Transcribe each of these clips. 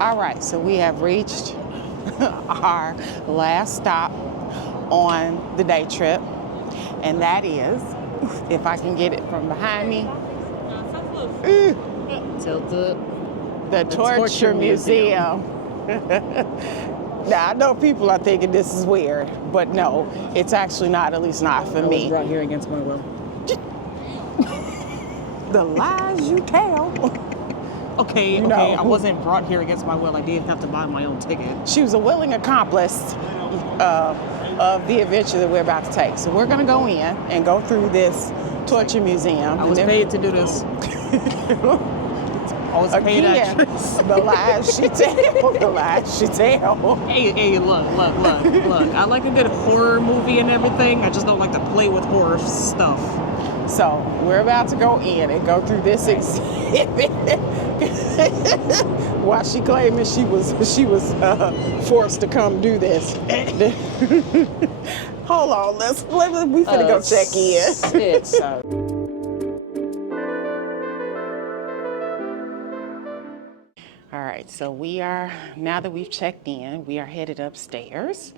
All right, so we have reached our last stop on the day trip, and that is, if I can get it from behind me, the Torture Museum. Now, I know people are thinking this is weird, but no, it's actually not, at least not for me. I was brought here against my will. The lies you tell. Okay, I wasn't brought here against my will. I did have to buy my own ticket. She was a willing accomplice of the adventure that we're about to take. So we're gonna go in and go through this torture museum. I was paid to do this. I was paid extras. The lies she tell. The lies she tell. Hey, look. I like a good horror movie and everything. I just don't like to play with horror stuff. So we're about to go in and go through this exhibit. While she claiming she was forced to come do this. Hold on, we finna go check in. All right, so now that we've checked in, we are headed upstairs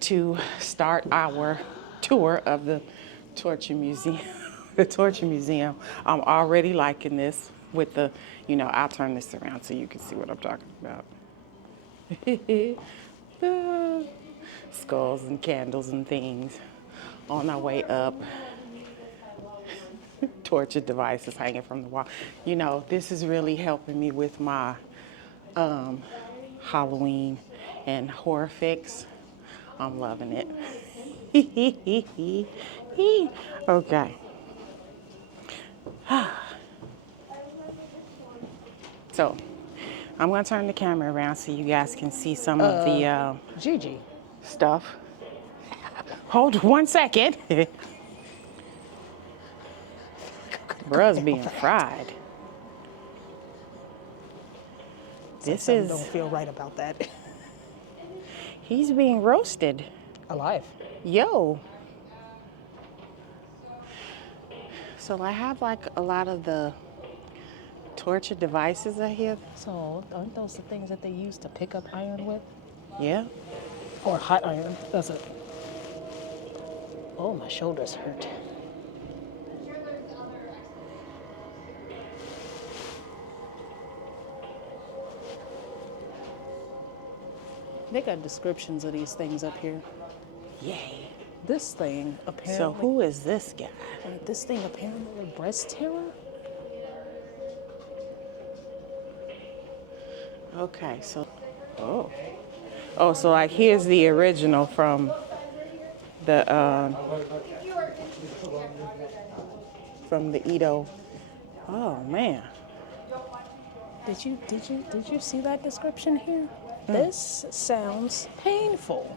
to start our tour of the Torture Museum. The Torture Museum. I'm already liking this with the, I'll turn this around so you can see what I'm talking about. Skulls and candles and things on our way up. Torture devices hanging from the wall. This is really helping me with my Halloween and horror fix. I'm loving it. Okay. So, I'm going to turn the camera around so you guys can see some of the Gigi stuff. Hold 1 second. Bruh's being fried. This is. Don't feel right about that. He's being roasted. Alive. Yo. So I have like a lot of the torture devices I here. So aren't those the things that they use to pick up iron with? Yeah. Or hot iron. That's it. Oh, my shoulders hurt. They got descriptions of these things up here. Yay. This thing apparently. So who is this guy? This thing apparently a breast terror. Okay, so so like here's the original from the Edo. Oh man. Did you see that description here? This sounds painful.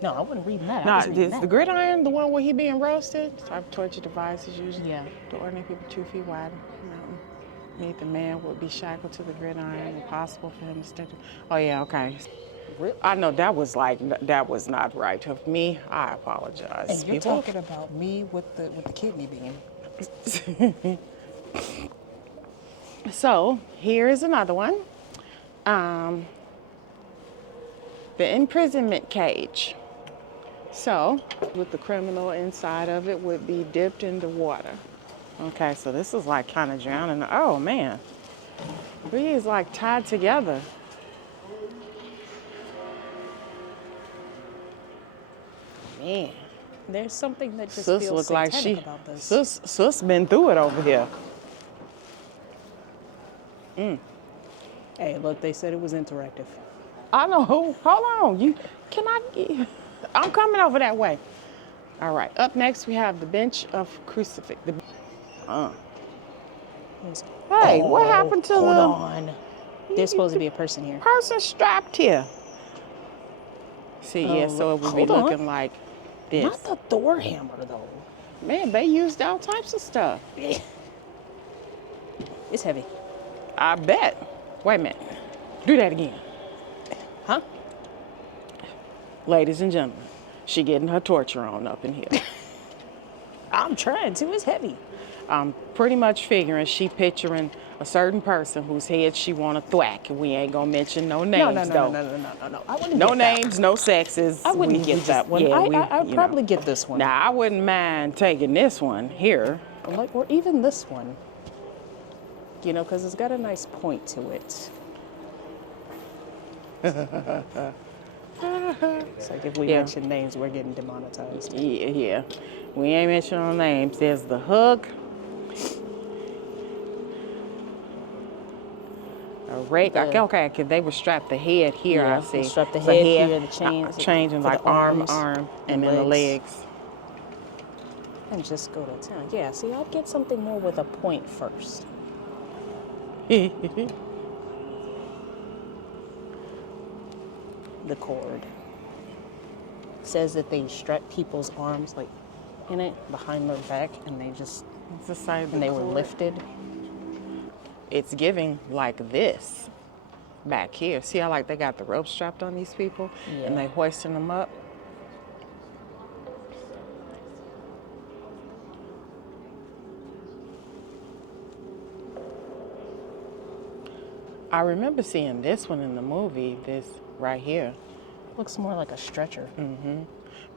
No, I wasn't reading that. No, is the gridiron the one where he being roasted? Type of torture devices usually. Yeah. The ordinary people 2 feet wide. Meet the man would be shackled to the gridiron. Impossible for him to stay. Oh yeah, okay. I know that was not right of me. I apologize. And you're talking about me with the kidney bean. So here is another one. The imprisonment cage. So, with the criminal inside of it would be dipped into water. Okay, so this is like kind of drowning. Oh man, he's like tied together. Man, there's something that just Sis feels look like about this. Sis been through it over here. Hey, look, they said it was interactive. I know. Hold on. I'm coming over that way. All right. Up next, we have the bench of crucifix. Hey, what happened to Hold on. There's supposed to be a person here. Person strapped here. See, yeah, so it would be looking like this. Not the Thor hammer, though. Man, they used all types of stuff. It's heavy. I bet. Wait a minute. Do that again. Huh? Ladies and gentlemen, she getting her torture on up in here. I'm trying to. It's heavy. I'm pretty much figuring she picturing a certain person whose head she want to thwack. We ain't gonna mention no No, names no, no, though. no, no, no, no, no. I wouldn't No get that names, no sexes. one. I wouldn't we get just, that one. Yeah, I'd you probably know. get this one. Now I wouldn't mind taking this one here. Like, or even this one. You know, because it's got a nice point to it. It's like if we mention names, we're getting demonetized. Yeah. We ain't mentioning no names. There's the hook. A rake. Okay, because they would strap the head here, Yeah, I see. strap the So head here, the chains, chains and for the like arm, arms, and then the legs. And just go to town. Yeah, see, I'd get something more with a point first. The cord. Says that they strap people's arms like in it behind their back, and they just It's the side of the and they were cord. lifted. It's giving like this back here. See how like they got the rope strapped on these people and they hoisting them up? I remember seeing this one in the movie, this right here. Looks more like a stretcher.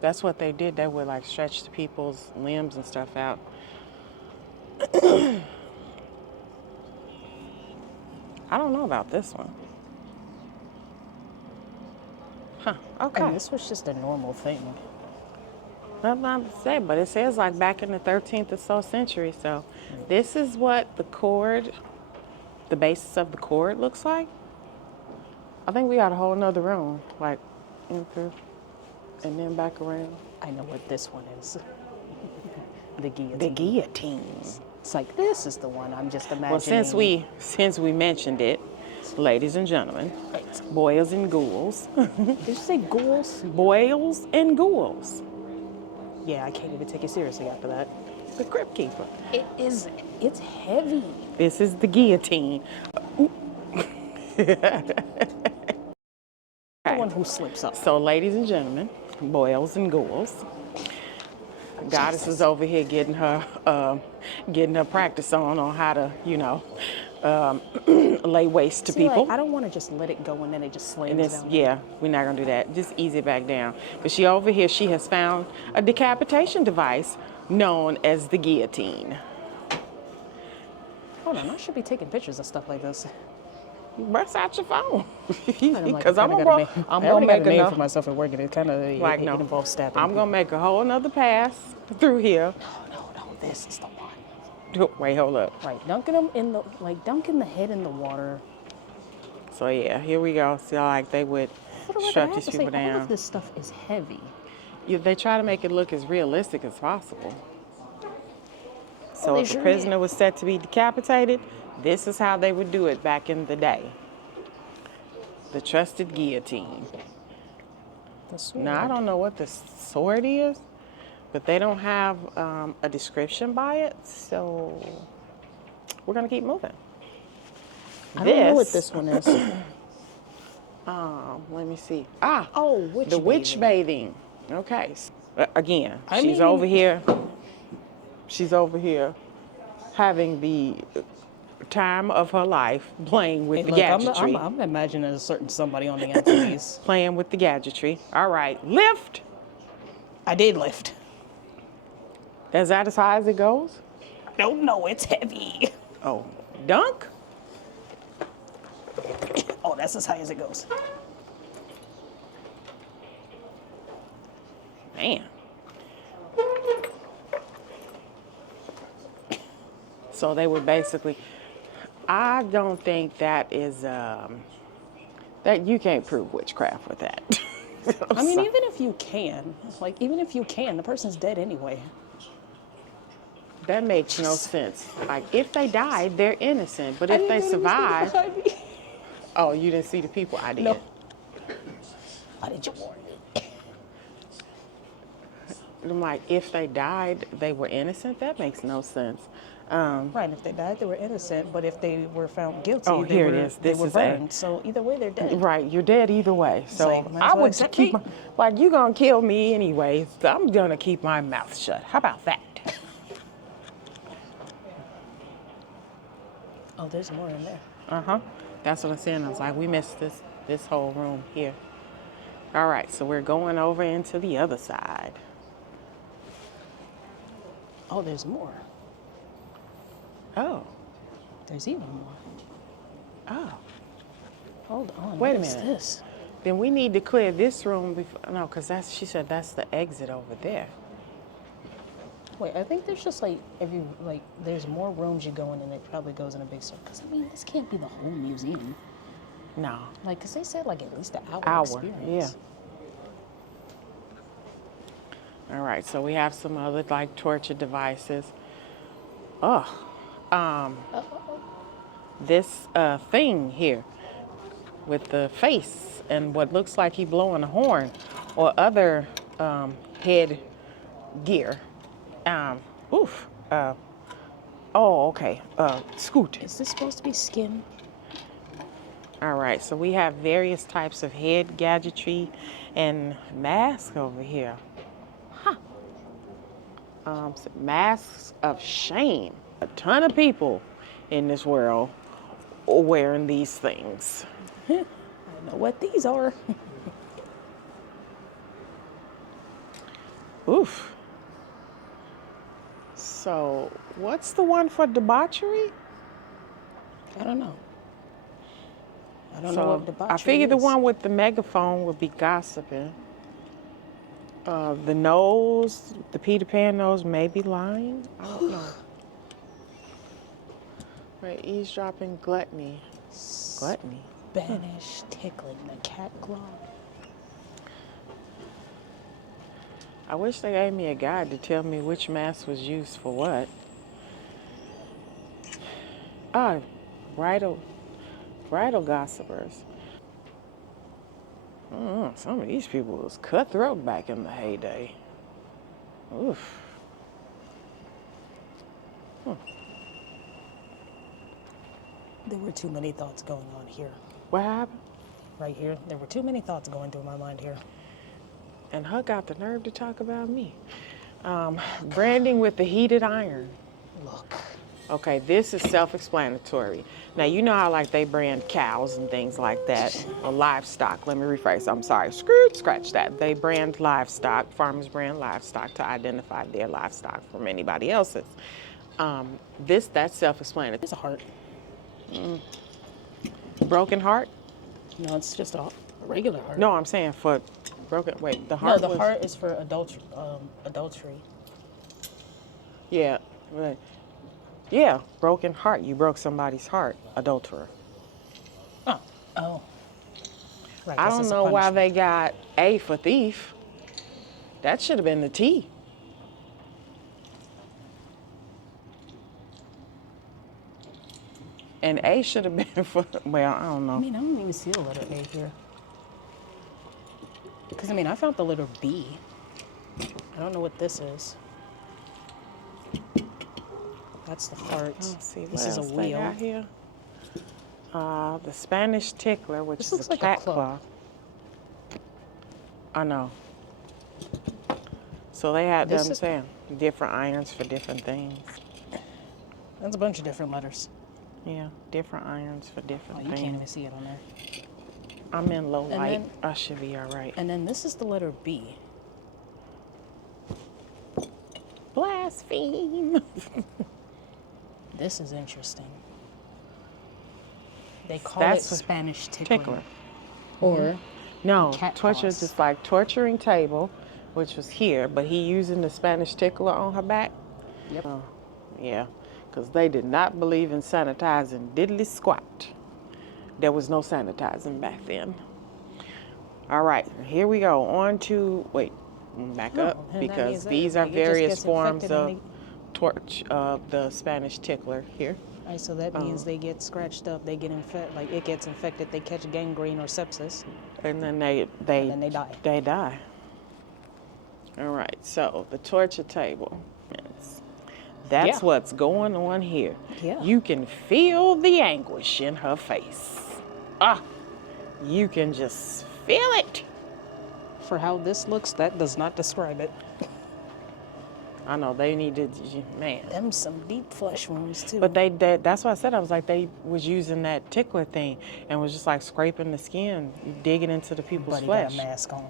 That's what they did. They would like stretch the people's limbs and stuff out. I don't know about this one. Huh, okay. And this was just a normal thing. I'm not to say, but it says like back in the 13th or so century. So this is what the cord, the basis of the cord looks like. I think we got a whole nother room, like in through and then back around. I know what this one is. The guillotine. The guillotine. It's like this is the one I'm just imagining. Well, since we mentioned it, ladies and gentlemen, boils and ghouls. Did you say ghouls? Boils and ghouls. Yeah, I can't even take it seriously after that. The crypt keeper. It is. It's heavy. This is the guillotine. The one who slips up. So, ladies and gentlemen, boils and ghouls. Goddess is over here getting her practice on how to, lay waste to people. Like, I don't want to just let it go and then it just slams down. Yeah, we're not gonna do that. Just ease it back down. But she over here, she has found a decapitation device known as the guillotine. Hold on, I should be taking pictures of stuff like this. Bust out your phone. Because I'm gonna make a name for myself at work, and it kind of like it no, involves stabbing. I'm gonna make a whole nother pass through here. No, this is the one. Wait, hold up. Right, dunking the head in the water. So yeah, here we go. See, like they would strap these people All down. of this stuff is heavy. They try to make it look as realistic as possible. So they if the sure prisoner was set to be decapitated, this is how they would do it back in the day. The trusted guillotine. The sword. Now, I don't know what the sword is, but they don't have a description by it, so we're going to keep moving. I don't know what this one is. Let me see. The witch bathing. Okay. Again, she's over here having the time of her life playing with the gadgetry. I'm imagining a certain somebody on the end of these. Playing with the gadgetry. All right, lift. I did lift. Is that as high as it goes? No, it's heavy. Oh, dunk? Oh, that's as high as it goes. Man. So they would basically, I don't think that is, that you can't prove witchcraft with that. I mean, even if you can, the person's dead anyway. That makes no sense. Like, if they died, they're innocent. But if they survive, oh, you didn't see the people? I did. No. Why did you warn me? I'm like, if they died, they were innocent? That makes no sense. Right, if they died, they were innocent. But if they were found guilty, here it is. They This were is burned. So either way, they're dead. Right, you're dead either way. So like, might as I well would accept keep me. like, you're going to kill me anyways. So I'm going to keep my mouth shut. How about that? Oh, there's more in there. Uh-huh. That's what I'm saying. I was like, we missed this whole room here. All right, so we're going over into the other side. Oh, there's more. Oh. There's even more. Oh. Hold on. Wait a what is minute. this? Then we need to clear this room before. No, because she said that's the exit over there. Wait, I think there's just there's more rooms you go in and it probably goes in a big circle. Because, I mean, this can't be the whole museum. No. Like, because they said like at least an hour Hour. experience. Yeah. All right, so we have some other like torture devices. This thing here with the face and what looks like he blowing a horn or other head gear. Oof. Oh, okay. Scoot. Is this supposed to be skin? All right, so we have various types of head gadgetry and masks over here. Masks of shame. A ton of people in this world are wearing these things. I know what these are. Oof. So, what's the one for debauchery? I don't know. I don't know what debauchery I figured the is. one with the megaphone would be gossiping. The nose, the Peter Pan nose, maybe lying. I don't know. Right, eavesdropping, gluttony. Gluttony. Spanish tickling, the cat claw. I wish they gave me a guide to tell me which mask was used for what. Bridal gossipers. Some of these people was cutthroat back in the heyday. Oof. There were too many thoughts going on here. What happened? Right here. There were too many thoughts going through my mind here. And her got the nerve to talk about me. Branding with the heated iron. Look. Okay, this is self-explanatory. Now, you know how like they brand cows and things like that, or livestock. Let me rephrase, I'm sorry, scratch that. They brand livestock, farmers brand livestock to identify their livestock from anybody else's. That's self-explanatory. It's a heart. Broken heart? No, it's just a regular heart. No, I'm saying for the heart No, the heart is for adultery. Yeah, right. Yeah, broken heart. You broke somebody's heart, adulterer. Oh. Right, I this don't is a know why punishment. they got A for thief. That should have been the T. And A should have been for, well, I don't I know. mean, I don't even see the letter A here. Because, I mean, I found the letter B. I don't know what this is. That's the heart. Let's see, This what is a else they wheel. got here? The Spanish tickler, which This is looks a like a cat club. claw. I know. So they had This them is- saying different irons for different things. That's a bunch of different letters. Yeah, different irons for Oh, different you things. can't even see it on there. I'm in low And light. then- I should be all right. And then this is the letter B. Blaspheme. This is interesting. They call That's it a Spanish tickler. Tickler. Or No, Cat torture claws. just like torturing table, which was here, but he using the Spanish tickler on her back. Yep. Oh, yeah, because they did not believe in sanitizing diddly squat. There was no sanitizing back then. All right, here we go. On to, back up, and that because means that, these are like, it just various gets forms infected of torch of the Spanish tickler here. Right, so that means they get scratched up, they get infected, like it gets infected, they catch gangrene or sepsis. And then they And then they die. They die. All right, so the torture table. That's Yeah. what's going on here. Yeah. You can feel the anguish in her face. You can just feel it. For how this looks, that does not describe it. I know they needed, man. Them some deep flesh wounds too. But that's why I said, I was like, they was using that tickler thing and was just like scraping the skin, digging into the people's But he flesh. got a mask on.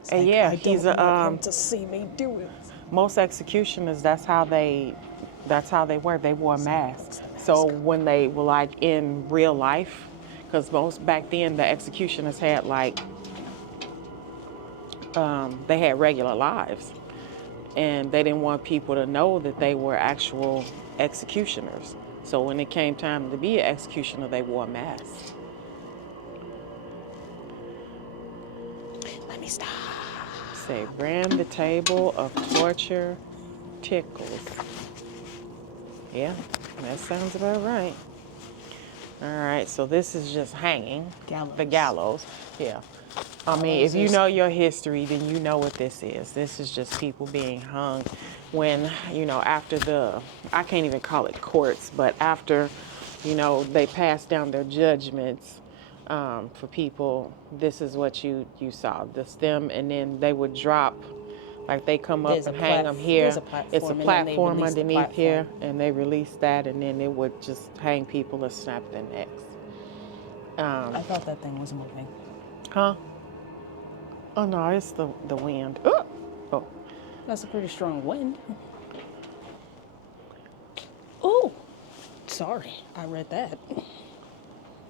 It's And like, yeah, I he's don't a, want him to see me do it. most executioners, that's how they were. They wore masks. So when they were like in real life, because most back then the executioners had like, they had regular lives. And they didn't want people to know that they were actual executioners. So when it came time to be an executioner, they wore a mask. Let me stop. Say, ran the table of torture tickles. Yeah, that sounds about right. All right, so this is just hanging. Gallows. The gallows. Yeah. I mean, if you know your history, then you know what this is. This is just people being hung when, after I can't even call it courts, but after, they pass down their judgments for people, this is what you saw, the stem, and then they would drop, like they come up and hang them here. It's a platform underneath here, and they release that, and then it would just hang people or snap their necks. I thought that thing was moving. Huh? Oh no, it's the wind. Oh. That's a pretty strong wind. Oh, sorry, I read that.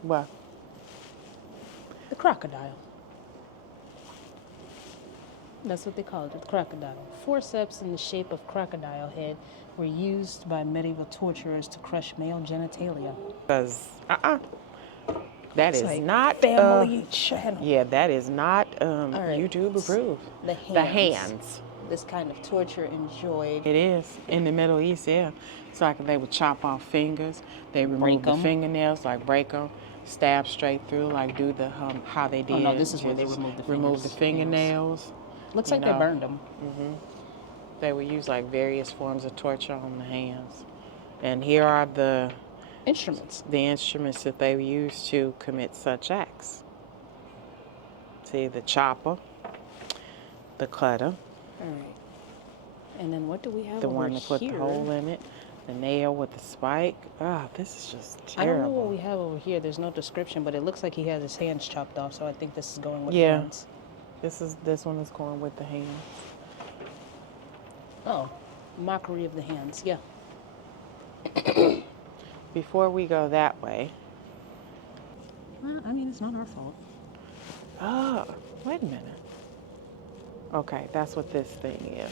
What? The crocodile. That's what they call it, the crocodile. Forceps in the shape of crocodile head were used by medieval torturers to crush male genitalia. Because, that It's is like not family channel. Yeah, that is not right. YouTube approved. The hands. This kind of torture enjoyed. It is in the Middle East, yeah. So like they would chop off fingers, they remove Break the 'em. fingernails, like break them, stab straight through, like do the how they did. Oh no, this is where they remove the fingernails. Looks like they burned them. They would use like various forms of torture on the hands. And here are the Instruments. instruments that they use to commit such acts. See, the chopper, the cutter, All right. And then what do we have the over one that put here? the hole in it, the nail with the spike. This is just I don't know terrible. what we have over here. There's no description, but it looks like he has his hands chopped off, so I think this is going with hands. This one is going with the hands. Oh, mockery of the hands. Yeah. Before we go that way. I mean, it's not our fault. Oh, wait a minute. Okay, that's what this thing is.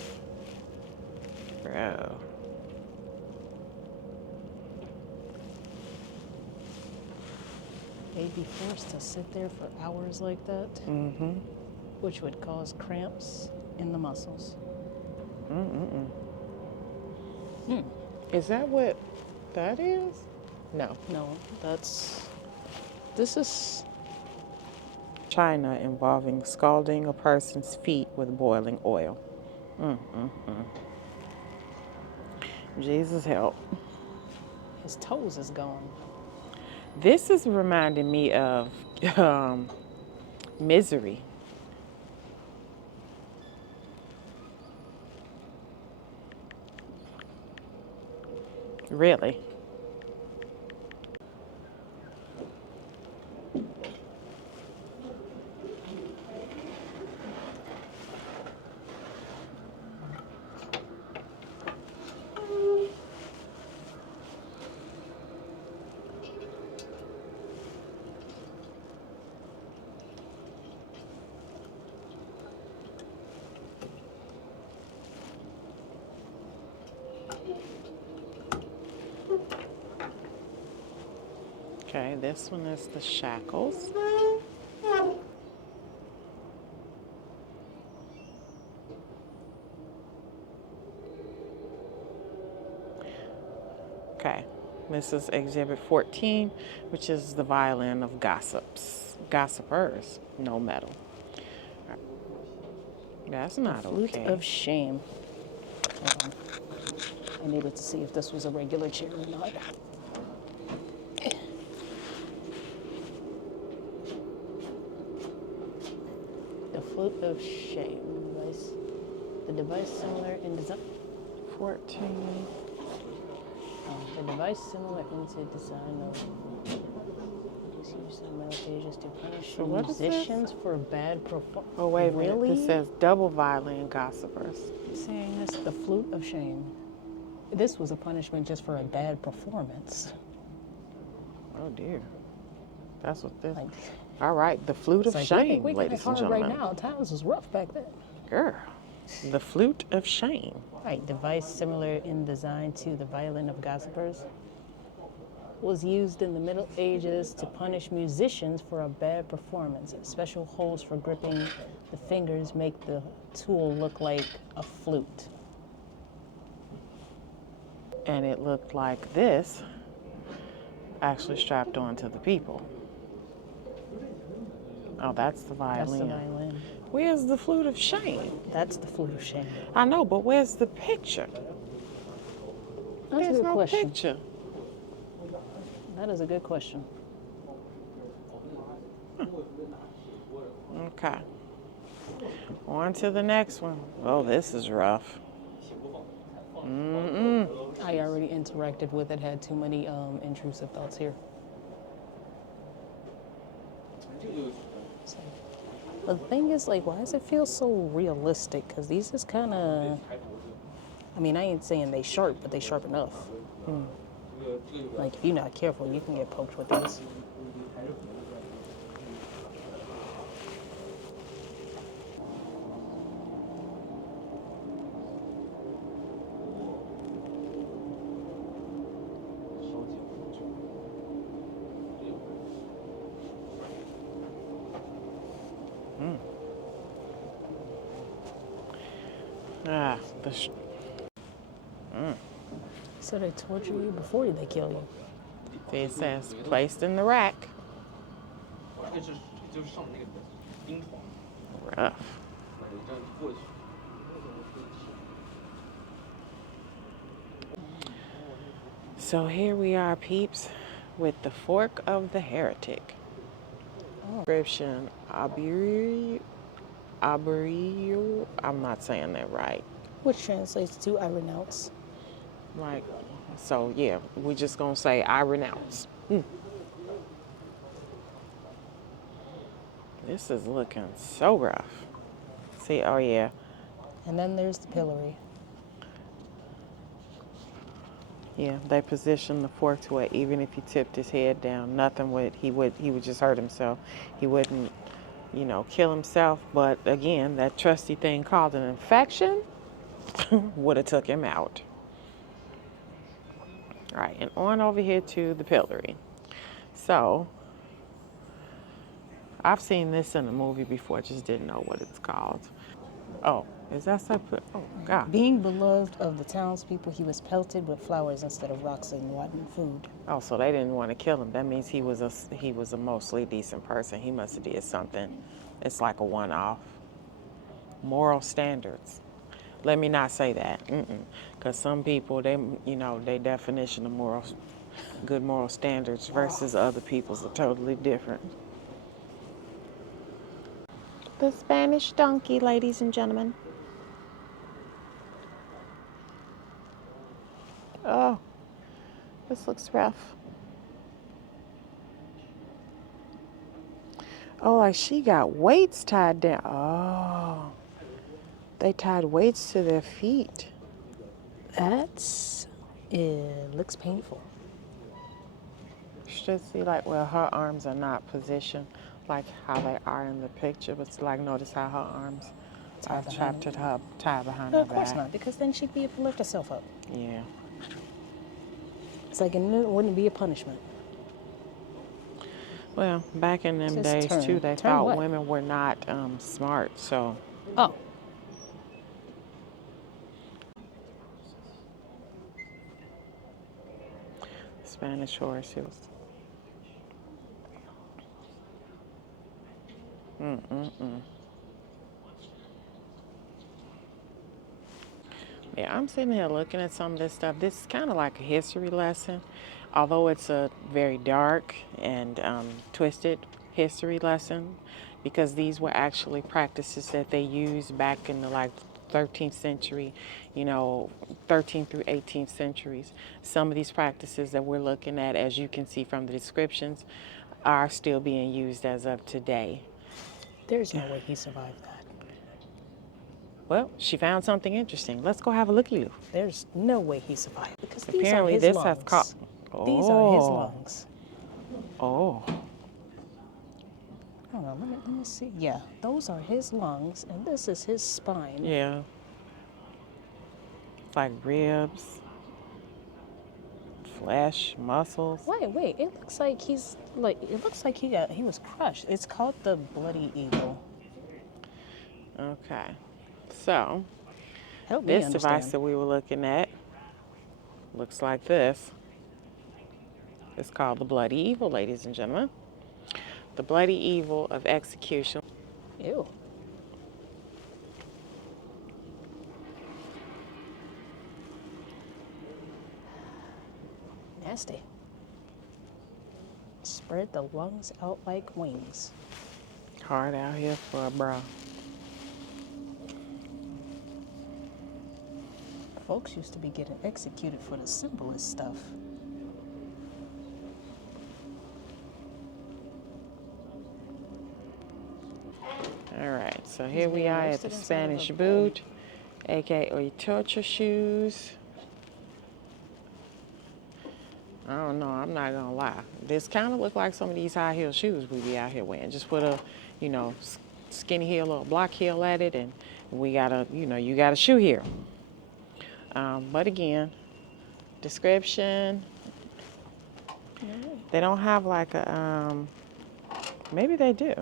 Bro. They'd be forced to sit there for hours like that, which would cause cramps in the muscles. Is that what that is? No. No, this is China involving scalding a person's feet with boiling oil. Jesus help. his toes is gone. This is reminding me of Misery. Really? Okay, this one is the shackles. Okay, this is exhibit 14, which is the violin of gossipers, no metal. That's not Flute okay. of shame. Hold on. I needed to see if this was a regular chair or not. The flute of shame device. The device similar in design. 14. The device similar into design of is used in Middle Ages to punish So what is this? musicians for bad performance. Oh, wait a minute. Really? This says double violin gossipers. Saying this, the flute of shame. This was a punishment just for a bad performance. Oh, dear. That's what this... Like, All right, the flute of it's like, shame, we got it ladies and hard right gentlemen. now. Times was rough back then. Girl, the flute of shame. Right, device similar in design to the violin of gossipers was used in the Middle Ages to punish musicians for a bad performance. Special holes for gripping the fingers make the tool look like a flute. And it looked like this, actually strapped onto the people. Oh, that's the violin. That's the violin. Where's the flute of shame? That's the flute of shame. I know, but where's the picture? That's There's a good no question. picture. That is a good question. Okay. On to the next one. Oh, this is rough. I already interacted with it, had too many intrusive thoughts here. So, but the thing is, like, why does it feel so realistic? Because these is kind of, I mean, I ain't saying they sharp, but they sharp enough. Like, if you're not careful, you can get poked with this. Ah, So they torture you before they kill you. it says placed in the rack. Rough. So here we are, peeps, with the fork of the heretic. Description, Abirio, I'm not saying that right. Which translates to I renounce. Like, so yeah, we're just gonna say I renounce. This is looking so rough. See, oh yeah. And then there's the pillory. Yeah, they positioned the fork to where even if he tipped his head down, nothing would, he would just hurt himself. He wouldn't, kill himself. But again, that trusty thing called an infection would have took him out. All right, and on over here to the pillory. So, I've seen this in a movie before, just didn't know what it's called. Oh, is that so? Oh, God. Being beloved of the townspeople, he was pelted with flowers instead of rocks and rotten food. Oh, so they didn't want to kill him. That means he was a mostly decent person. He must have did something. It's like a one-off. Moral standards. Let me not say that. Because some people, their definition of good moral standards versus other people's are totally different. The Spanish donkey, ladies and gentlemen. Oh, this looks rough. Oh, like she got weights tied down. Oh, they tied weights to their feet. It looks painful. Should see like, well, her arms are not positioned like how they are in the picture, but like notice how her arms are tied behind her back. Of course not, because then she'd be able to lift herself up. Yeah. It's like, and it wouldn't be a punishment. Well, back in them days too, they thought what? women were not smart, so. Oh. Spanish horse, it was. Yeah, I'm sitting here looking at some of this stuff. This is kind of like a history lesson, although it's a very dark and twisted history lesson, because these were actually practices that they used back in the 13th century, 13th through 18th centuries. Some of these practices that we're looking at, as you can see from the descriptions, are still being used as of today. There's no way he survived that. Well, she found something interesting. Let's go have a looky-loo. There's no way he survived because Apparently these are his this lungs. has caught. These are his lungs. Oh. Hold on, let me see. Yeah, those are his lungs, and this is his spine. Yeah. It's like ribs, flesh, muscles. Wait, it looks like he was crushed. It's called the bloody eagle. Okay. So, Help me this understand. device that we were looking at looks like this. It's called the bloody eagle, ladies and gentlemen. The bloody eagle of execution. Ew. Nasty. Spread the lungs out like wings. Hard out here for a bra. Folks used to be getting executed for the simplest stuff. All right, so here we being are at roasted the inside of Spanish a bowl. boot, aka torture shoes. I don't know, I'm not gonna lie. This kind of look like some of these high heel shoes we be out here wearing. Just put a, skinny heel or block heel at it, and we got a, you got a shoe here. But again, description, they don't have like a, maybe they do.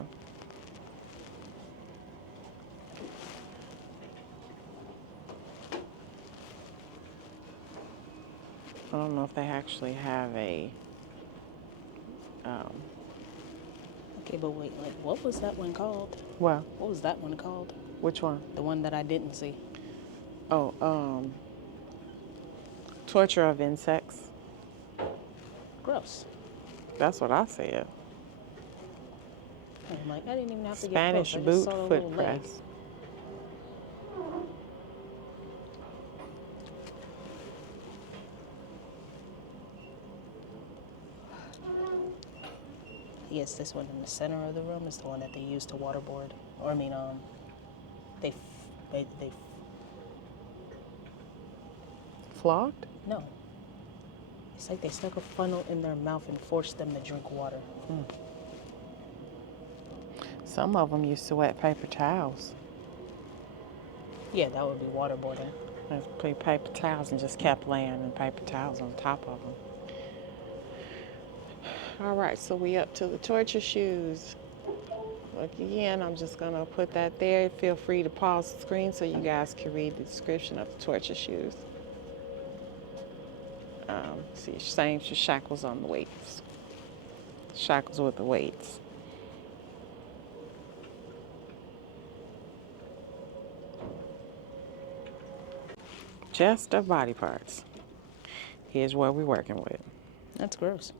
I don't know if they actually have a, Okay, but wait, like, what was that one called? well, What was that one called? which one? The one that I didn't see. Oh, torture of insects. Gross. That's what I said. I'm like, I didn't even have to Spanish get close. I just boot saw the foot little leg. press. Yes, this one in the center of the room is the one that they use to waterboard. Or I mean, they Flogged? no. It's like they stuck a funnel in their mouth and forced them to drink water. Some of them used to wet paper towels. Yeah, that would be waterboarding. They put paper towels and just kept laying in paper towels on top of them. All right, so we up to the torture shoes. Look again, I'm just gonna put that there. Feel free to pause the screen so you guys can read the description of the torture shoes. See, same shackles on the weights. Shackles with the weights. Chest of body parts. Here's what we're working with. That's gross.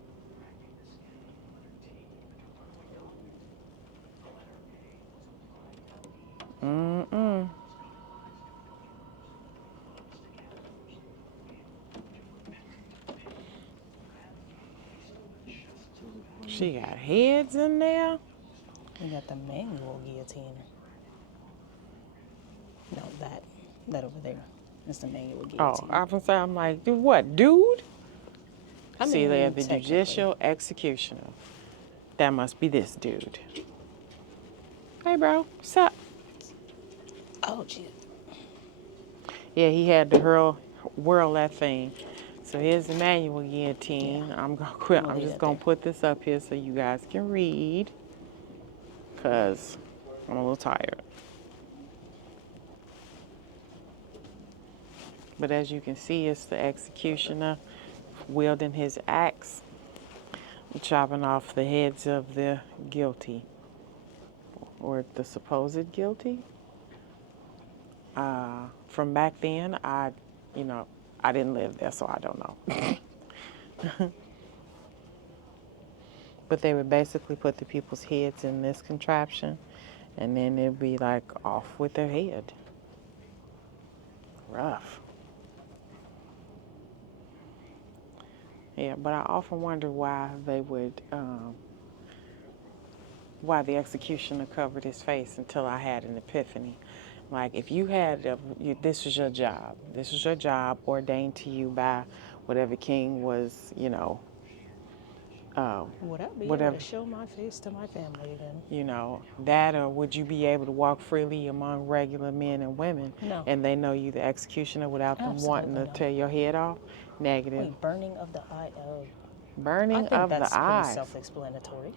She got heads in there. We got the manual guillotine. No, that over there. That's the manual guillotine. I'm like, dude, what, dude? I See, mean, they're the technically. judicial executioner. That must be this dude. Hey, bro, what's up? Oh, gee. Yeah, he had to whirl that thing. So here's the manual guillotine. Yeah. I'm gonna quit. We'll I'm leave just that gonna there. put this up here so you guys can read, cause I'm a little tired. But as you can see, it's the executioner wielding his axe, chopping off the heads of the guilty, or the supposed guilty. From back then, I didn't live there, so I don't know. But they would basically put the people's heads in this contraption, and then it'd be like off with their head. rough. Yeah, but I often wonder why they would, why the executioner covered his face until I had an epiphany. Like, if you had, this was your job. This was your job ordained to you by whatever king was, Would I be able whatever, to show my face to my family again? that, or would you be able to walk freely among regular men and women No. and they know you the executioner without them wanting Absolutely to not. tear your head off? Negative. Wait, burning of the eye. Oh, I Burning think of that's the pretty eyes. self-explanatory.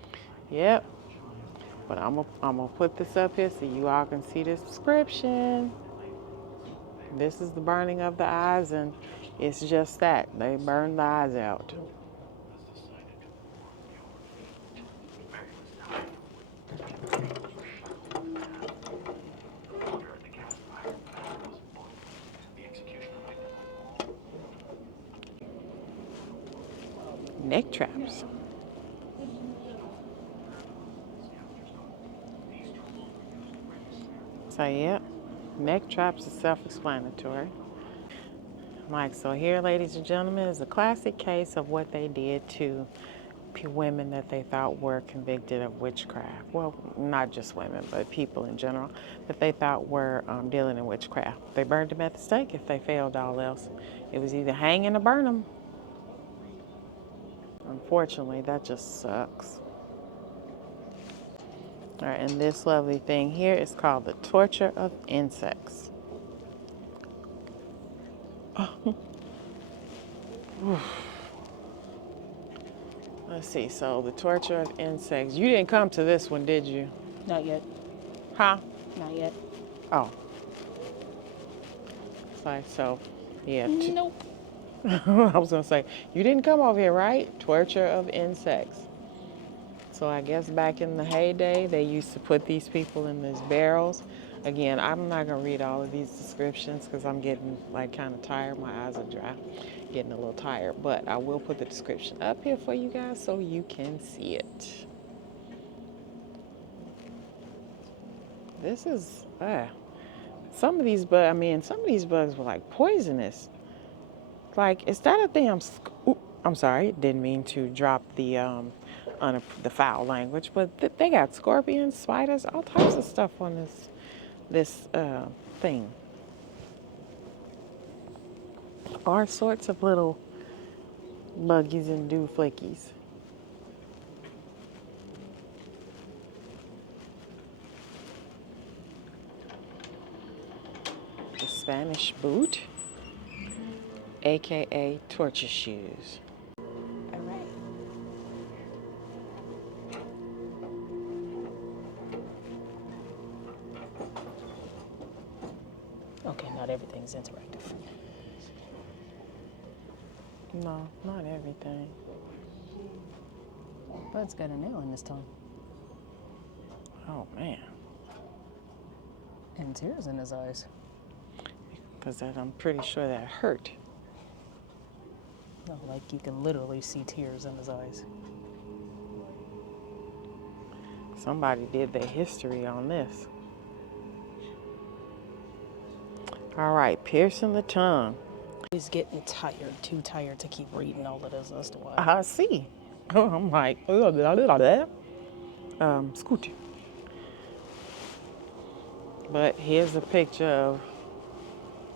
Yep. But I'm gonna put this up here so you all can see this description. This is the burning of the eyes, and it's just that. They burn the eyes out. Neck traps. So, yeah, neck traps is self-explanatory. Like, so here, ladies and gentlemen, is a classic case of what they did to women that they thought were convicted of witchcraft. Well, not just women, but people in general that they thought were dealing in witchcraft. They burned them at the stake if they failed all else. It was either hang or burn them. Unfortunately, that just sucks. All right, and this lovely thing here is called the torture of insects. Let's see, so the torture of insects. You didn't come to this one, did you? Not yet. Huh? Not yet. Oh. It's like, so, yeah. Nope. I was going to say, you didn't come over here, right? Torture of insects. So I guess back in the heyday, they used to put these people in these barrels. Again, I'm not going to read all of these descriptions because I'm getting like kind of tired. My eyes are dry, getting a little tired. But I will put the description up here for you guys so you can see it. This is, some of these bugs were like poisonous. Like, is that a damn, I'm sorry, didn't mean to drop the foul language, but they got scorpions, spiders, all types of stuff on this thing. All sorts of little buggies and dooflickies. The Spanish boot, aka torture shoes. All right. Okay, not everything's interactive. No, not everything. Bud's got a nail in his tongue. Oh man. And tears in his eyes. Because I'm pretty sure that hurt. No, like you can literally see tears in his eyes. Somebody did their history on this. All right, piercing the tongue. He's getting tired, too tired to keep reading all of this. That's why. I see. I'm like, scoot. But here's a picture of,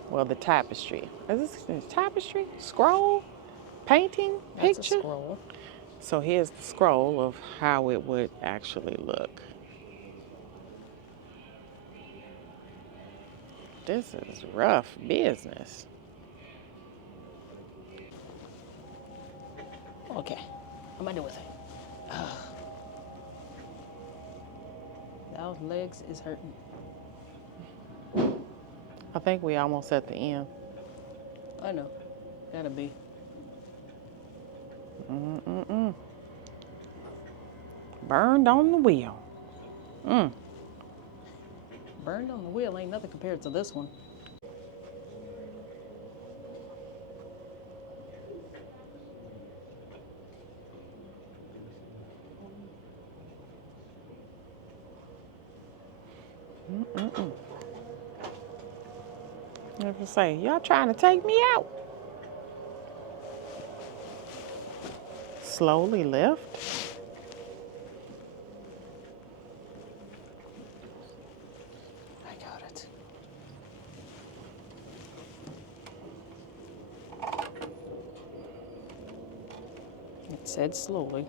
well, the tapestry. Is this tapestry? Scroll? Painting? That's Picture? a scroll. So here's the scroll of how it would actually look. This is rough business. Okay, what am I doing with it? Now legs is hurting. I think we almost at the end. I know, gotta be. Burned on the wheel. Burned on the wheel ain't nothing compared to this one. If I say, y'all trying to take me out? Slowly lift. I got it. It said slowly.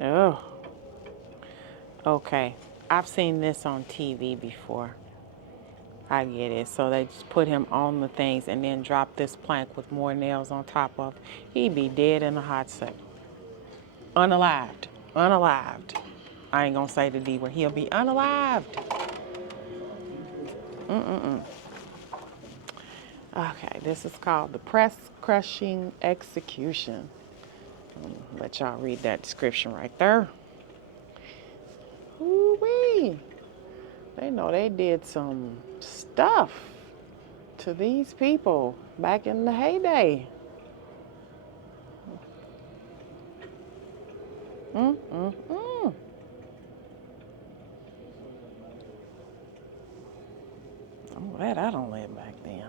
Oh, okay. I've seen this on TV before. I get it. So they just put him on the things and then drop this plank with more nails on top of. He'd be dead in a hot second. Unalived. Unalived. I ain't gonna say the D word. He'll be unalived. Okay, this is called the press crushing execution. Let y'all read that description right there. Ooh-wee. They know they did some stuff to these people back in the heyday. Mm-mm-mm. I'm glad I don't live back then.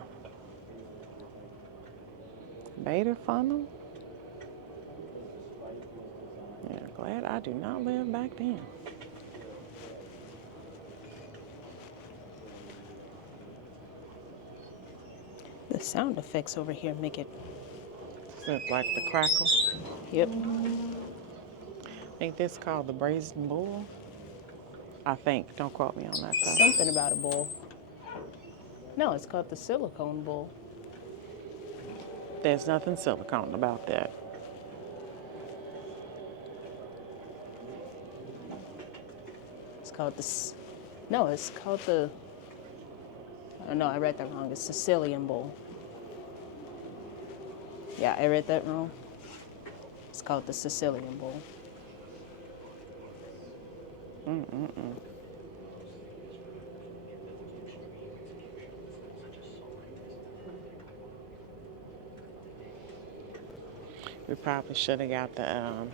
Beta funnel? Yeah, glad I do not live back then. The sound effects over here make it. Is it like the crackle? Yep. I think this is called the brazen bull. I think. Don't quote me on that though. Something about a bowl. No, it's called the silicone bowl. There's nothing silicone about that. It's called the. No, it's called the. Oh, no, I read that wrong. It's Sicilian bowl. Yeah, I read that wrong. It's called the Sicilian bowl. We probably should have got the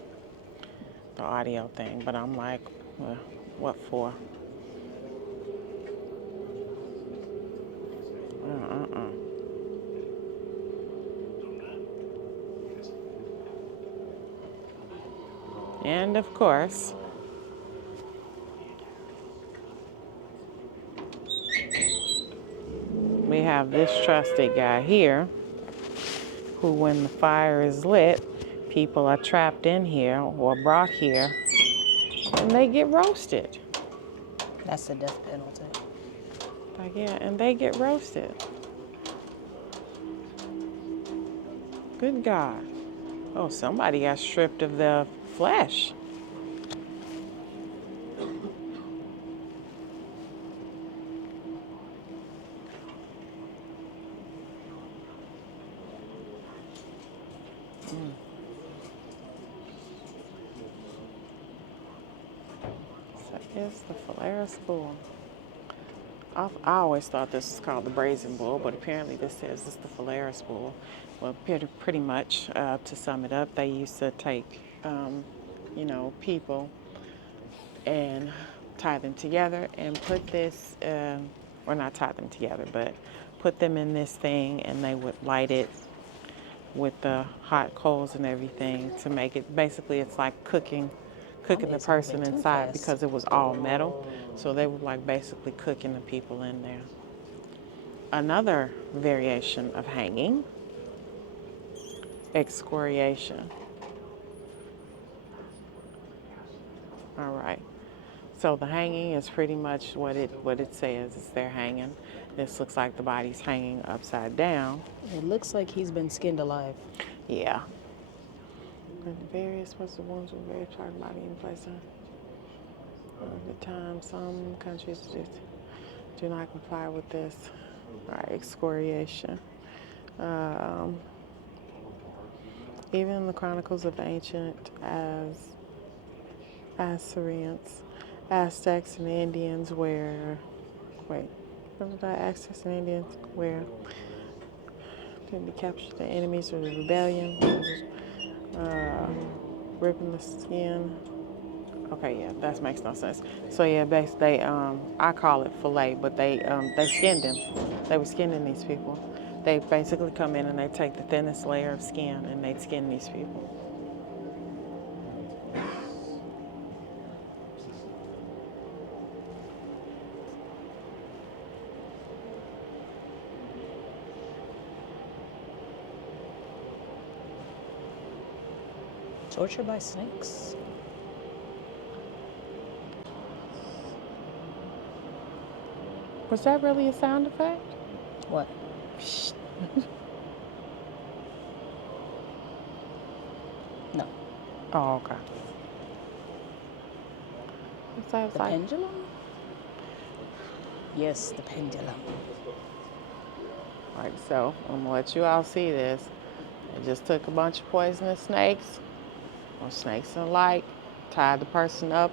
audio thing, but I'm like, well, what for? And of course, we have this trusted guy here who, when the fire is lit, people are trapped in here or brought here and they get roasted. That's the death penalty. Like, yeah, and they get roasted. Good God. Oh, somebody got stripped of their flesh. So it's the Polaris bull. I always thought this was called the brazen bull, but apparently this says it's the Polaris bull. Well, pretty much, to sum it up, they used to take, people and tie them together and put this, or not tie them together, but put them in this thing and they would light it with the hot coals and everything to make it, basically it's like cooking the person inside because it was all metal. So they were like basically cooking the people in there. Another variation of hanging, excoriation. All right. So the hanging is pretty much what it says. It's they're hanging. This looks like the body's hanging upside down. It looks like he's been skinned alive. Yeah. And the various was the ones with very charred body in place at the time. Some countries just do not comply with this. All right, excoriation. Even in the chronicles of ancient Assyrians, Aztecs, and Indians where, Aztecs and Indians where did they capture the enemies of the rebellion, ripping the skin Okay, yeah, that makes no sense. So yeah, basically, I call it fillet, but they skinned them. They were skinning these people. They basically come in and they take the thinnest layer of skin and they skin these people. Torture by snakes. Was that really a sound effect? What? No. Oh, okay. So it's The like, pendulum? Yes, the pendulum. so I'm gonna let you all see this. I just took a bunch of poisonous snakes, or snakes alike, tied the person up,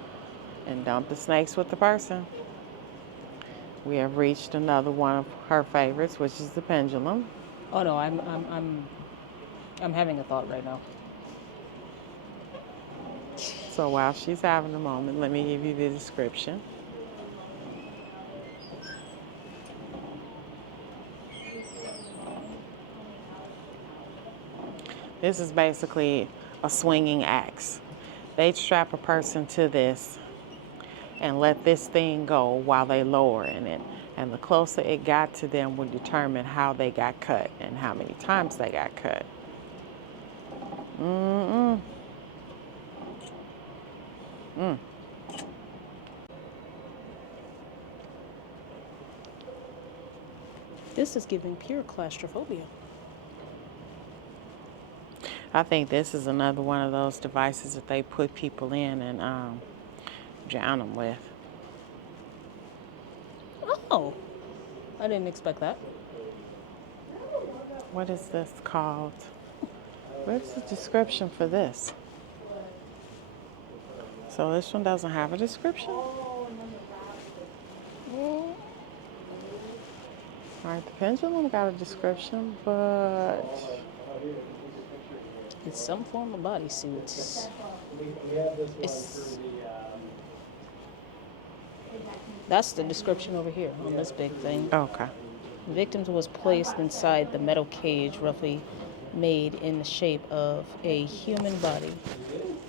and dumped the snakes with the person. We have reached another one of her favorites, which is the pendulum. Oh no, I'm having a thought right now. So while she's having a moment, let me give you the description. This is basically a swinging axe. They'd strap a person to this and let this thing go while they lower in it. And the closer it got to them would determine how they got cut and how many times they got cut. Mm-mm. Mm. This is giving pure claustrophobia. I think this is another one of those devices that they put people in and drown them with. Oh, I didn't expect that. What is this called? Where's the description for this? So this one doesn't have a description? All right, the pendulum got a description, but It's some form of bodysuit. That's the description over here on this big thing. okay. The victim was placed inside the metal cage, roughly made in the shape of a human body.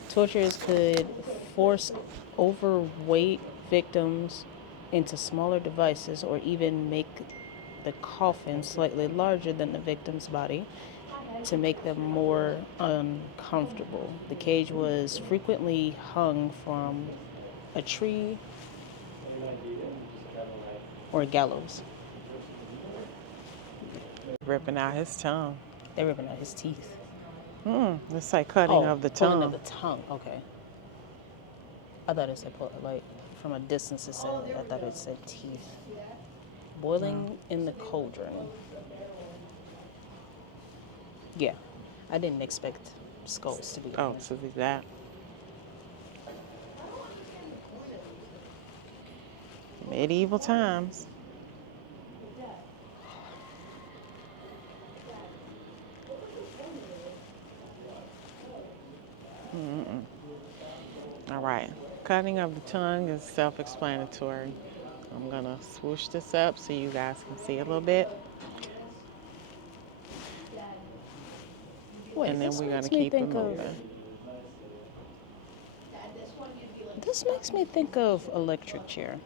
Torturers could force overweight victims into smaller devices or even make the coffin slightly larger than the victim's body to make them more uncomfortable. The cage was frequently hung from a tree or a gallows. Ripping out his tongue. They're ripping out his teeth. It's like cutting Oh, of the pulling of tongue. the tongue. Okay. I thought it said like from a distance. I thought it said teeth. Boiling in the cauldron. Yeah, I didn't expect skulls to be. Oh, so that. Medieval times. All right. Cutting of the tongue is self-explanatory. I'm going to swoosh this up so you guys can see a little bit. Wait, And then this we're going makes to me keep it think of. moving. This makes me think of electric chair.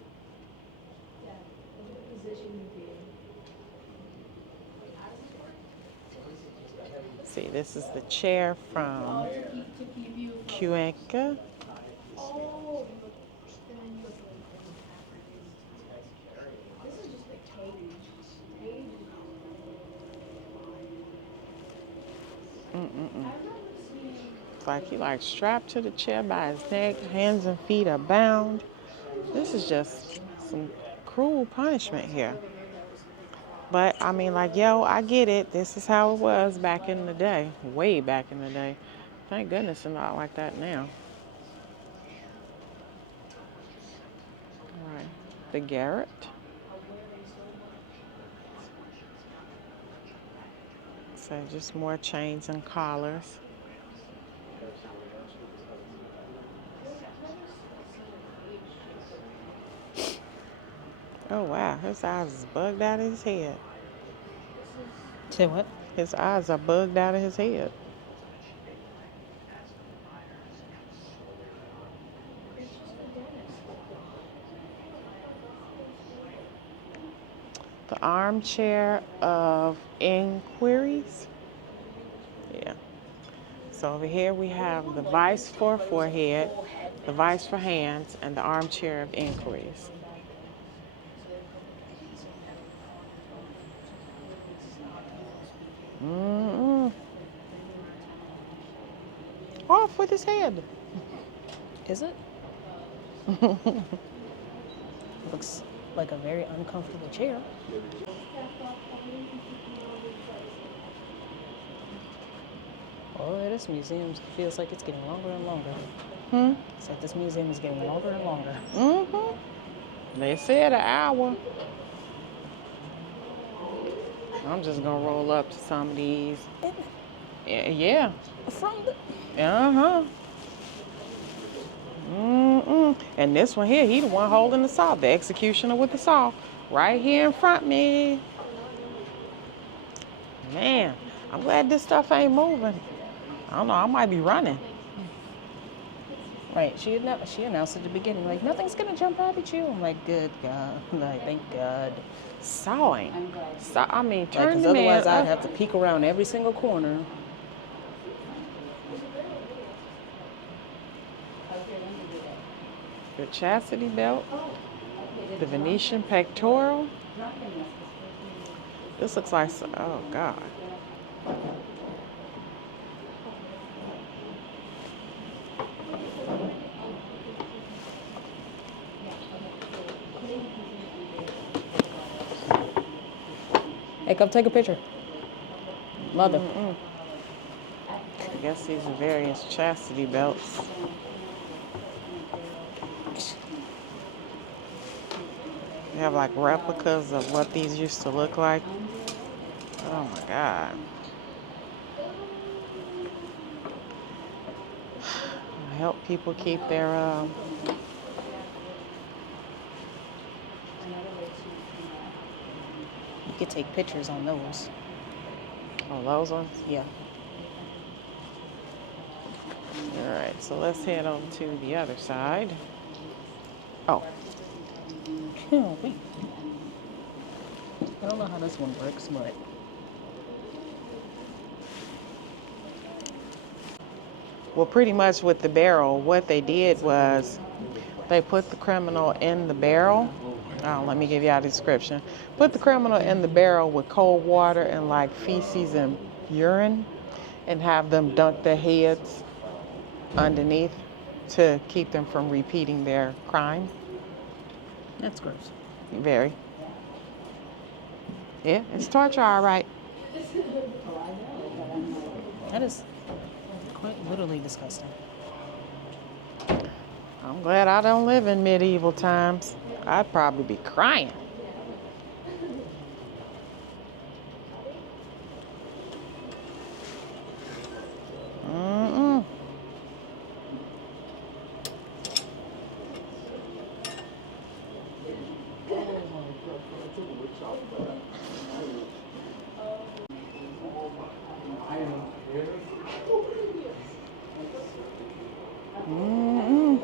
See, this is the chair from Cuenca. It's like he like strapped to the chair by his neck, hands and feet are bound. This is just some cruel punishment here. But I mean, like, yo, I get it. This is how it was back in the day, way back in the day. Thank goodness it's not like that now. All right, the garret. So just more chains and collars. Oh, wow. His eyes is bugged out of his head. Say what? His eyes are bugged out of his head. The armchair of inquiries. Yeah. So over here we have the vice for forehead, the vice for hands, and the armchair of inquiries. Mm-mm. Off with his head. Is it? Looks like a very uncomfortable chair. Oh, this museum feels like it's getting longer and longer. It's like this museum is getting longer and longer. They said an hour. I'm just gonna roll up to some of these. Yeah. From the... Uh-huh. And this one here, he the one holding the saw, the executioner with the saw, right here in front of me. Man, I'm glad this stuff ain't moving. I don't know, I might be running. Right, she announced at the beginning, like, nothing's gonna jump out at you. I'm like, good God, like, thank God. Sawing. I mean, turn Because the man otherwise I'd up. have to peek around every single corner. The chastity belt. The Venetian pectoral. This looks like, oh God. Hey, come take a picture. Mother. I guess these are various chastity belts. They have like replicas of what these used to look like. Oh my God. Help people keep their You could take pictures on those. oh, those ones. Yeah. All right, so let's head on to the other side. Oh, Oh, wait. I don't know how this one works, but... well, pretty much with the barrel, what they did was they put the criminal in the barrel. Oh, let me give you a description. Put the criminal in the barrel with cold water and like feces and urine, and have them dunk their heads underneath to keep them from repeating their crime. That's gross. Very. Yeah, it's torture, all right. That is quite literally disgusting. I'm glad I don't live in medieval times. I'd probably be crying. Mm-mm. Mm-mm.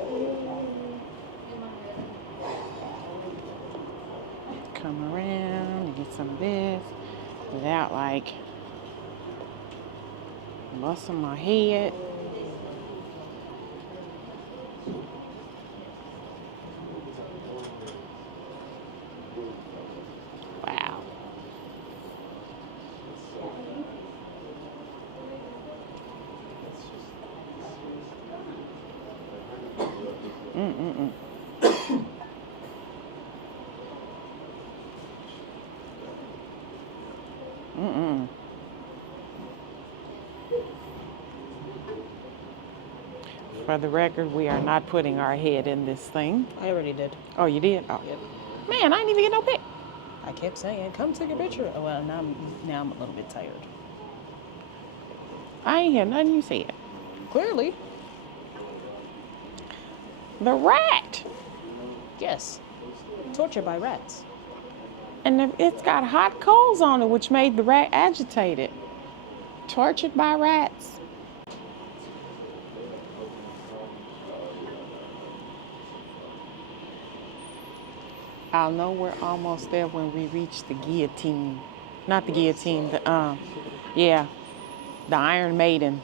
Come around and get some of this without like busting my head. Wow. Mm-mm-mm. Mm-mm. For the record, we are not putting our head in this thing. I already did. Oh, you did? Oh. Yep. Man, I didn't even get no pic. I kept saying, come take a picture. Oh, well, now I'm a little bit tired. I ain't hear nothing you said. Clearly. The rat. Yes. Torture by rats. And it's got hot coals on it, which made the rat agitated. Tortured by rats. I'll know we're almost there when we reach the guillotine. Not the guillotine, yeah, the Iron Maiden.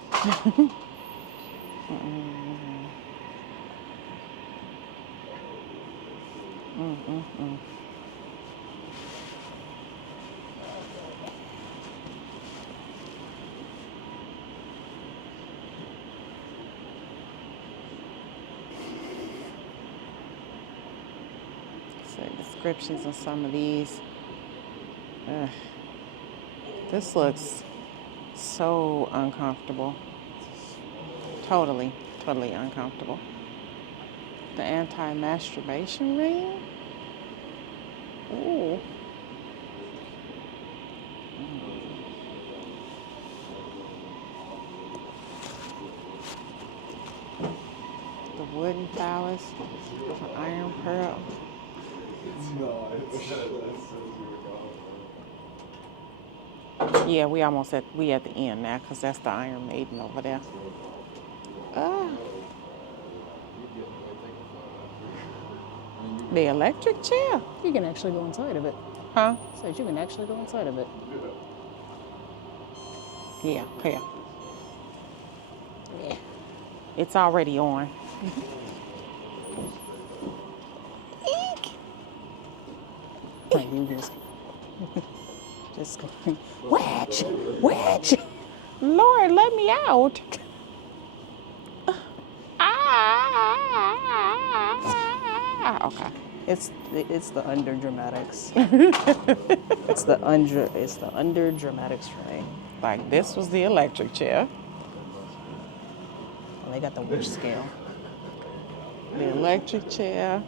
So descriptions of some of these. Ugh. This looks so uncomfortable. Totally uncomfortable. The anti-masturbation ring? Ooh. The wooden phallus, the iron pearl. Yeah, we at the end now, because that's the Iron Maiden over there. The electric chair. You can actually go inside of it. Huh? Said you can actually go inside of it. Yeah, here. Yeah. It's already on. Eek. Like you just go, wedge. Lord, let me out. Okay. It's the under dramatics. it's the under dramatics for me. Like this was the electric chair. And they got the witch scale. The electric chair.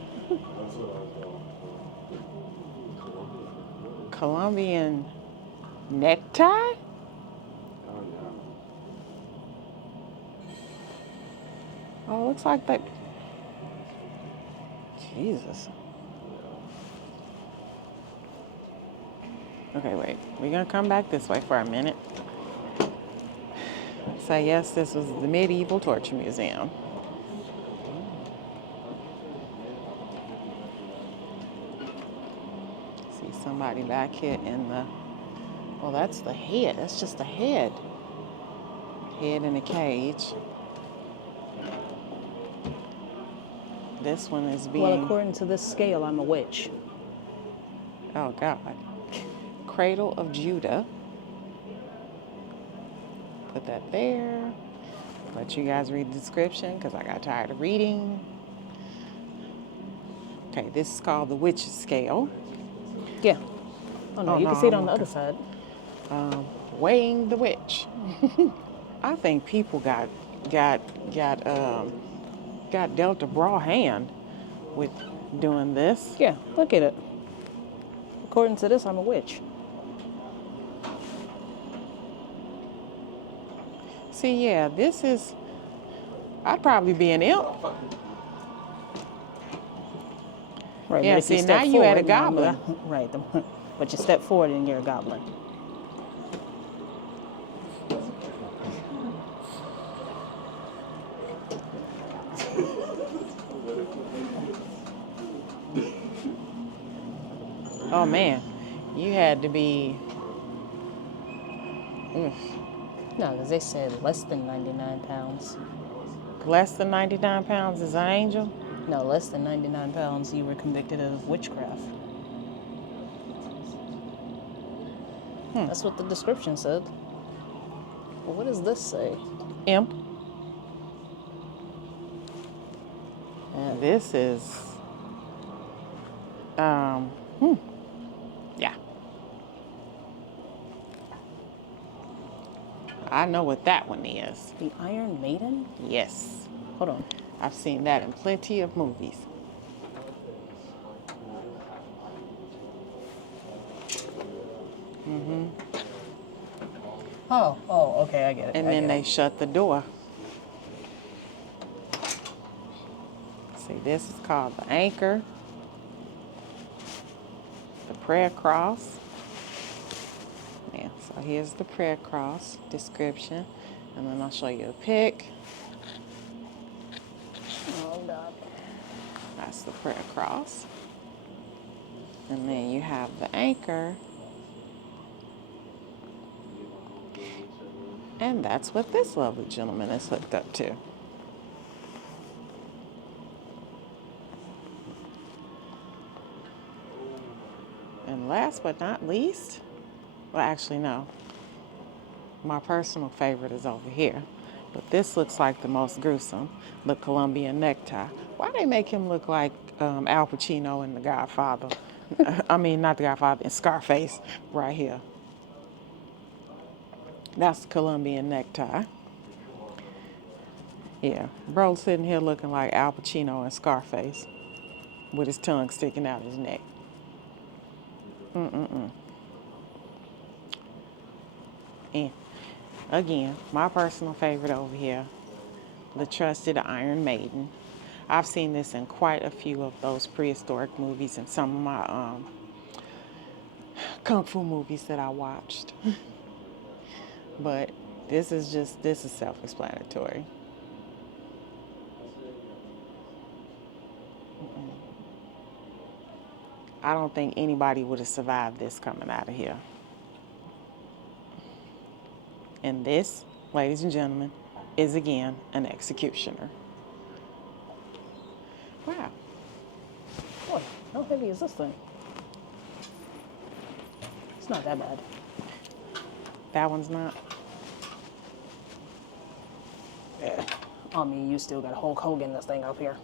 Colombian necktie? Oh, looks like that. Jesus. Okay, wait. We're going to come back this way for a minute. So, yes, this was the Medieval Torture Museum. See somebody back here in the... Well, that's the head. That's just the head. Head in a cage. This one is being... Well, according to this scale, I'm a witch. Oh, God. Cradle of Judah. Put that there. Let you guys read the description because I got tired of reading. Okay, this is called the witch's scale. Yeah. Oh, no, you can see it on the other side. Weighing the witch. I think people got dealt a raw hand with doing this. Yeah, look at it. According to this, I'm a witch. See, yeah, this is... I'd probably be an imp. Right, Yeah, but if you see, step now you forward, at a goblin. Right, but you step forward and you're a goblin. Oh, man. You had to be... No, because they said less than 99 pounds. Less than 99 pounds is an angel? No, less than 99 pounds, you were convicted of witchcraft. That's what the description said. Well, what does this say? Imp. And this is... Yeah. I know what that one is. The Iron Maiden? Yes. Hold on. I've seen that in plenty of movies. Oh, okay, I get it. And then they shut the door. See, this is called the anchor, the prayer cross. Yeah, so here's the prayer cross description. And then I'll show you a pic. Oh, God. That's the prayer cross. And then you have the anchor. And that's what this lovely gentleman is hooked up to. And last but not least, well, actually, no. My personal favorite is over here. But this looks like the most gruesome, the Colombian necktie. Why they make him look like Al Pacino in The Godfather? I mean, not The Godfather, in Scarface, right here. That's the Colombian necktie. Yeah, bro sitting here looking like Al Pacino in Scarface with his tongue sticking out his neck. And again, my personal favorite over here, the Trusted Iron Maiden. I've seen this in quite a few of those prehistoric movies and some of my kung fu movies that I watched. But this is self-explanatory. I don't think anybody would have survived this coming out of here. And this, ladies and gentlemen, is again an executioner. Wow. Boy, how heavy is this thing? It's not that bad. That one's not. Yeah. I mean, you still got Hulk Hogan this thing up here.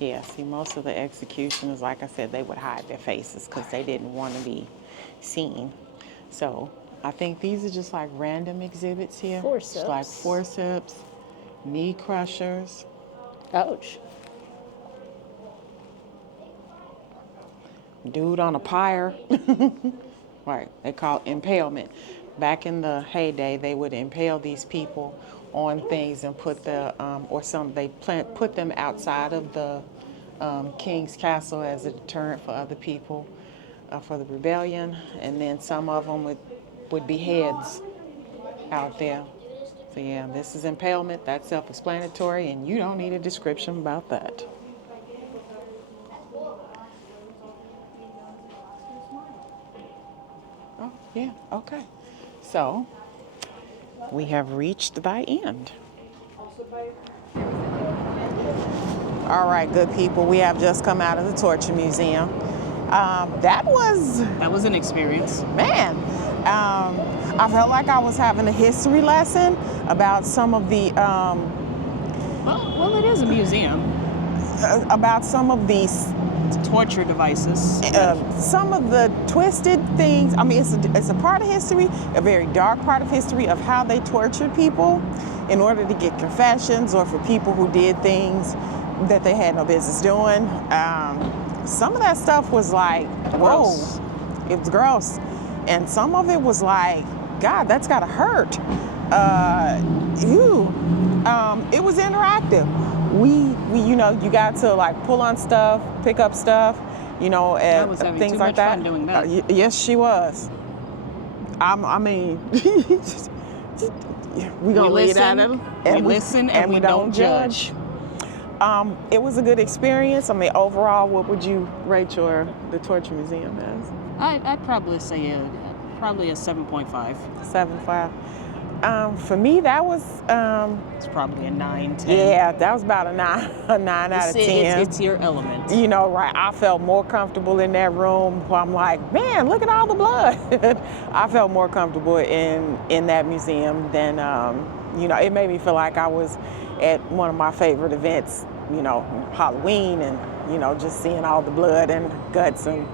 Yeah, see, most of the executioners, like I said, they would hide their faces because they didn't want to be seen. So I think these are just like random exhibits here. Forceps. Just like forceps, knee crushers. Ouch. Dude on a pyre. Right, they call it impalement. Back in the heyday, they would impale these people on things and put put them outside of the king's castle as a deterrent for other people, for the rebellion, and then some of them would be heads out there. So yeah, this is impalement. That's self-explanatory, and you don't need a description about that. Oh yeah, okay. So we have reached the end. All right, good people. We have just come out of the Torture Museum. That was an experience. Man, I felt like I was having a history lesson about some of the Well, it is a museum. About some of these Torture devices. some of the twisted things. I mean, it's a part of history, a very dark part of history of how they tortured people in order to get confessions or for people who did things that they had no business doing. Some of that stuff was like, Gross. whoa, it was gross. And some of it was like, God, that's gotta hurt. It was interactive. We you got to like pull on stuff, pick up stuff, I was having things too like much that. fun doing that. Yes, she was. I mean, we gonna leave that at them, we listen and we don't judge. It was a good experience. I mean, overall, what would you rate the Torture Museum as? I'd probably say probably a 7.5. 7.5. For me, that was It's probably a 9, 10. yeah, that was about a 9 out of 10. It's your element. Right? I felt more comfortable in that room. Where I'm like, man, look at all the blood. I felt more comfortable in that museum than it made me feel like I was at one of my favorite events, Halloween, and just seeing all the blood and guts and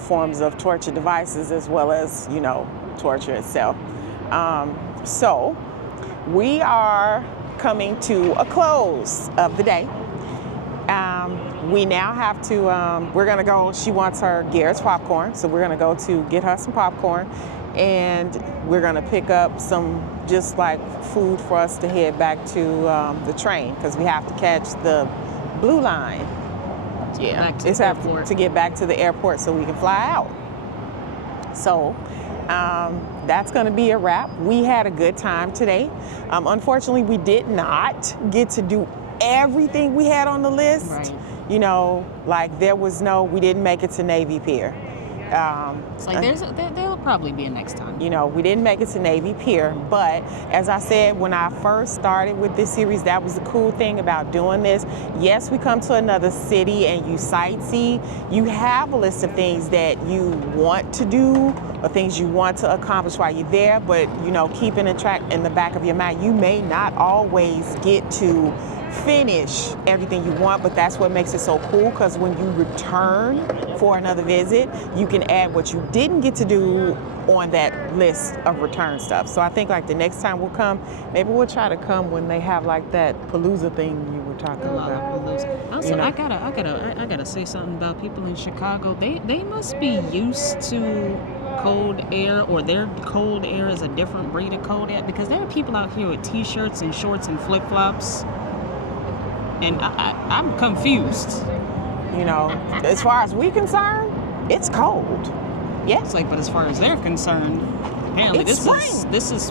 forms of torture devices as well as torture itself. So we are coming to a close of the day. We now have to, we're gonna go, she wants her Garrett's popcorn, so we're gonna go to get her some popcorn, and we're gonna pick up some just like food for us to head back to the train, because we have to catch the blue line to get back to it's the have airport. to get back to the airport so we can fly out. So that's going to be a wrap. We had a good time today. Unfortunately, we did not get to do everything we had on the list. Right. You know, like we didn't make it to Navy Pier. It's like there'll probably be a next time. You know, we didn't make it to Navy Pier, but as I said, when I first started with this series, that was the cool thing about doing this. Yes, we come to another city and you sightsee. You have a list of things that you want to do or things you want to accomplish while you're there, but, you know, keeping a track in the back of your mind, you may not always get to finish everything you want, but that's what makes it so cool, because when you return for another visit, you can add what you didn't get to do on that list of return stuff. So I think like the next time we'll come, maybe we'll try to come when they have like that Palooza thing you were talking about. Also, You know? I gotta say something about people in Chicago. They must be used to cold air, or their cold air is a different breed of cold air, because there are people out here with t-shirts and shorts and flip-flops. And I'm confused. You know, as far as we're concerned, it's cold. Yeah. It's like, but as far as they're concerned, apparently It's spring. this is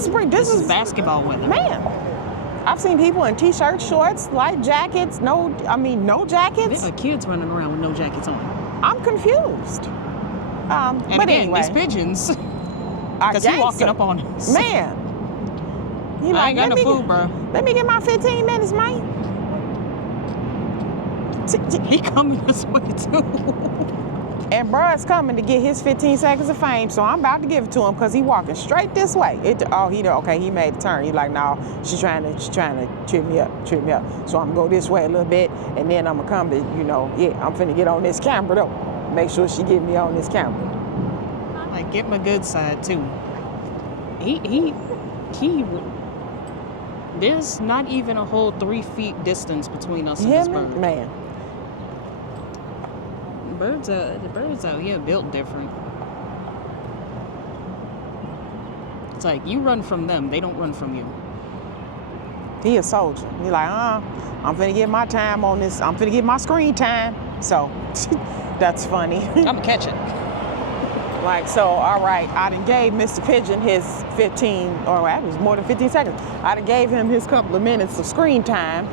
spring. This is basketball weather. Man, I've seen people in t-shirts, shorts, light jackets, no jackets. There are kids running around with no jackets on. I'm confused. And But again, anyway, these pigeons, our because he gangster, walking up on us. Man, he I ain't got no food, bro. Let me get my 15 minutes, man. He coming this way too. And bruh's coming to get his 15 seconds of fame, so I'm about to give it to him because he walking straight this way. He made a turn. He like, no, she's trying to trip me up. So I'm gonna go this way a little bit, and then I'm gonna come to, I'm finna get on this camera though. Make sure she get me on this camera. Like, get my good side too. He there's not even a whole 3 feet distance between us and this bird. Man. The birds out here built different. It's like you run from them, they don't run from you. He a soldier. He like, I'm finna get my time on this. I'm finna get my screen time. So that's funny. I'm gonna catch it. Like, so, all right, I done gave Mr. Pigeon his 15, or that was more than 15 seconds. I done gave him his couple of minutes of screen time,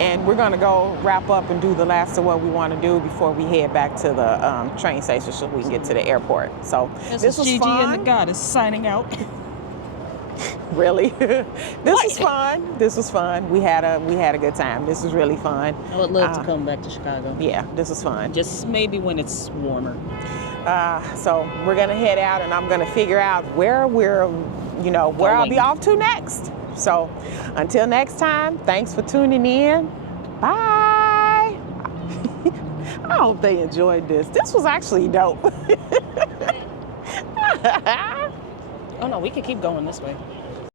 and we're gonna go wrap up and do the last of what we wanna do before we head back to the train station so we can get to the airport. So this was Gigi fun. and the Goddess signing out. Really? This was fun. We had a good time. This was really fun. I would love to come back to Chicago. Yeah, this was fun. Just maybe when it's warmer. So we're gonna head out, and I'm gonna figure out where I'll be off to next. So until next time, thanks for tuning in. Bye. I hope they enjoyed this. This was actually dope. Oh no, we could keep going this way.